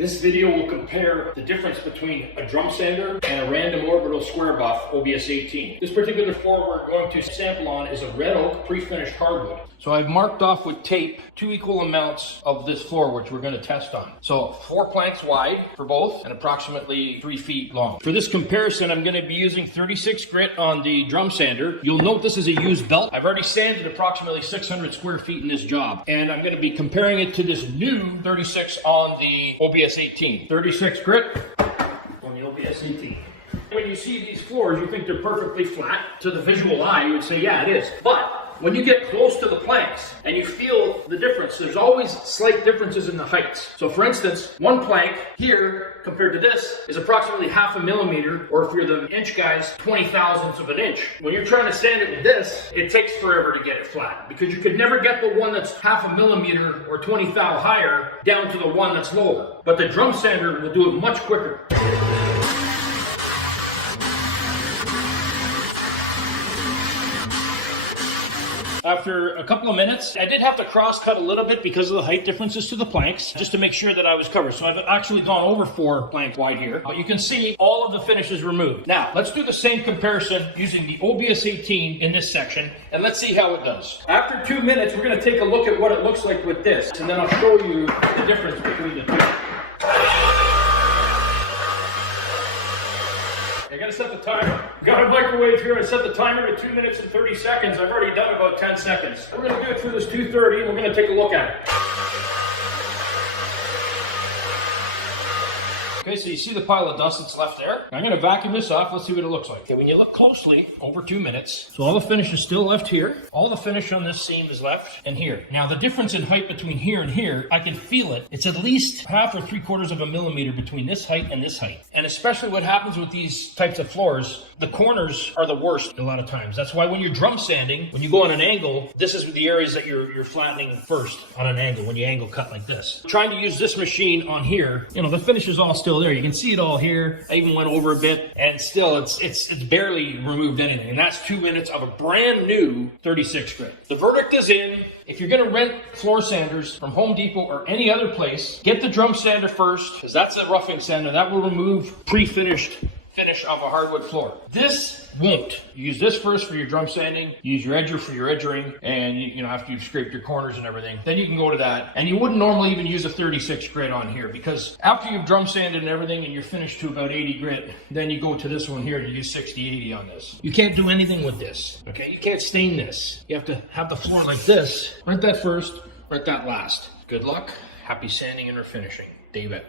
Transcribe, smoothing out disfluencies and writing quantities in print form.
This video will compare the difference between a drum sander and a random orbital square buff OBS 18. This particular floor we're going to sample on is a red oak pre-finished hardwood. So I've marked off with tape 2 equal amounts of this floor, which we're going to test on. So 4 planks wide for both and approximately 3 feet long. For this comparison, I'm going to be using 36 grit on the drum sander. You'll note this is a used belt. I've already sanded approximately 600 square feet in this job, and I'm going to be comparing it to this new 36 on the OBS 18. 36 grit on the OBS 18. When you see these floors, you think they're perfectly flat. To the visual eye, you would say, yeah, it is. But when you get close to the planks and you feel the difference, there's always slight differences in the heights. So for instance, one plank here compared to this is approximately 0.5 millimeter, or if you're the inch guys, 20 thousandths of an inch. When you're trying to sand it with this, it takes forever to get it flat because you could never get the one that's 0.5 millimeter or 20 thou higher down to the one that's lower. But the drum sander will do it much quicker. After a couple of minutes, I did have to cross-cut a little bit because of the height differences to the planks, just to make sure that I was covered. So I've actually gone over 4 planks wide here, but you can see all of the finishes removed. Now, let's do the same comparison using the OBS 18 in this section, and let's see how it does. After 2 minutes, we're going to take a look at what it looks like with this, and then I'll show you the difference between the two. I gotta set the timer. Got a microwave here. I set the timer to 2 minutes and 30 seconds. I've already done about 10 seconds. We're gonna do it through this 230 and we're gonna take a look at it. Okay, so you see the pile of dust that's left there. I'm going to vacuum this off. Let's see what it looks like. Okay, when you look closely, over 2 minutes. So all the finish is still left here. All the finish on this seam is left and here. Now the difference in height between here and here, I can feel it. It's at least 1/2 or 3/4 of a millimeter between this height and this height. And especially what happens with these types of floors, the corners are the worst a lot of times. That's why when you're drum sanding, when you go on an angle, this is the areas that you're flattening first on an angle, when you angle cut like this. Trying to use this machine on here, you know, the finish is all still there. You can see it all here. I even went over a bit, and still it's barely removed anything. And that's 2 minutes of a brand new 36 grit. The verdict is in. If you're gonna rent floor sanders from Home Depot or any other place, get the drum sander first, because that's a roughing sander. That will remove pre-finished finish of a hardwood floor. This won't. You use this first for your drum sanding, use your edger for your edgering, and you know, after you've scraped your corners and everything, then you can go to that. And you wouldn't normally even use a 36 grit on here, because after you've drum sanded and everything and you're finished to about 80 grit, then you go to this one here and you use 60-80 on this. You can't do anything with this, okay? You can't stain this. You have to have the floor like this. Rent that first, rent that last. Good luck, happy sanding and refinishing. David.